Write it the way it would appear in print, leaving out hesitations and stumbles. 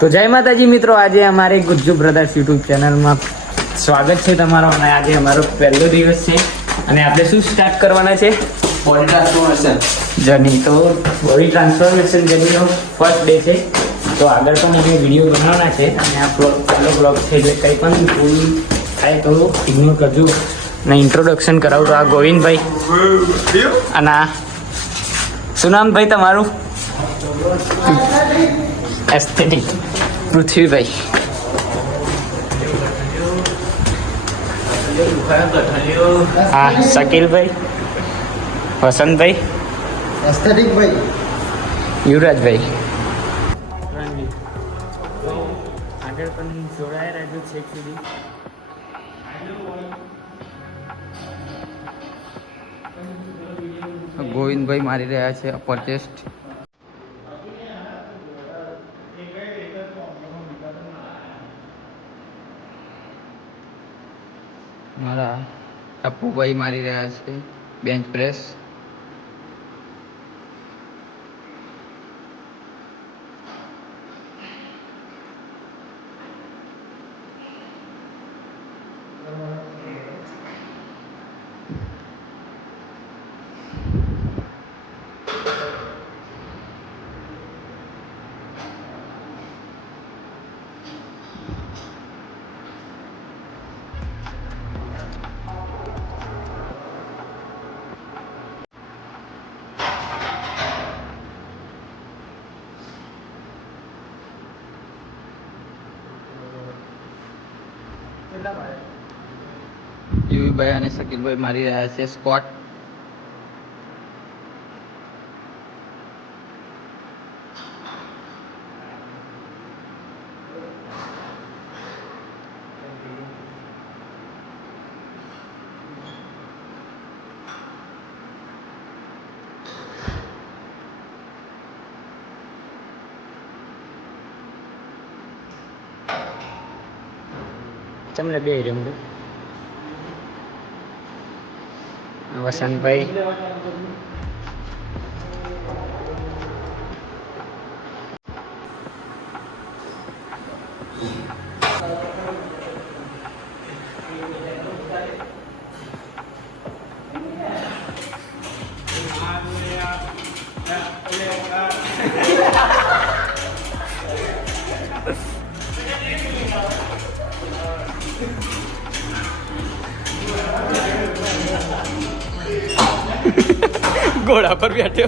તો જય માતાજી મિત્રો, આજે અમારે ગુજ્જુ બ્રધર્સ યુટ્યુબ ચેનલમાં સ્વાગત છે તમારો. અને આજે અમારો પહેલો દિવસ છે અને આપણે શું સ્ટાર્ટ કરવાના છે? Body transformation journey. તો બોડી ટ્રાન્સફોર્મેશન જર્નીનો ફર્સ્ટ ડે છે. તો આગળ પણ અમે વિડીયો બનાવવાના છે અને આ પહેલો બ્લોગ છે. એટલે કંઈ પણ ભૂલ થાય તો ઇગ્નોર કરજો. અને ઇન્ટ્રોડક્શન કરાવું તો આ ગોવિંદભાઈ અને આ શું નામ ભાઈ તમારું? એસ્થેટિક પૃથ્વીભાઈ. હા શકીલભાઈ, વસંતભાઈ, એસ્થેટિક ભાઈ, યુવરાજભાઈ. આગળ પણ જોડાયા રહેજો છેક સુધી. ગોવિંદભાઈ મારી રહ્યા છે અપર ચેસ્ટ. મારા ટપ્પુભાઈ મારી રહ્યા છે બેન્ચ પ્રેસ. યુવીભાઈ અને શકીલભાઈ મારી રહ્યા છે સ્કોટ. તમને બે રમવું. વસંતભાઈ, ઘોડા પર બેઠ્યો.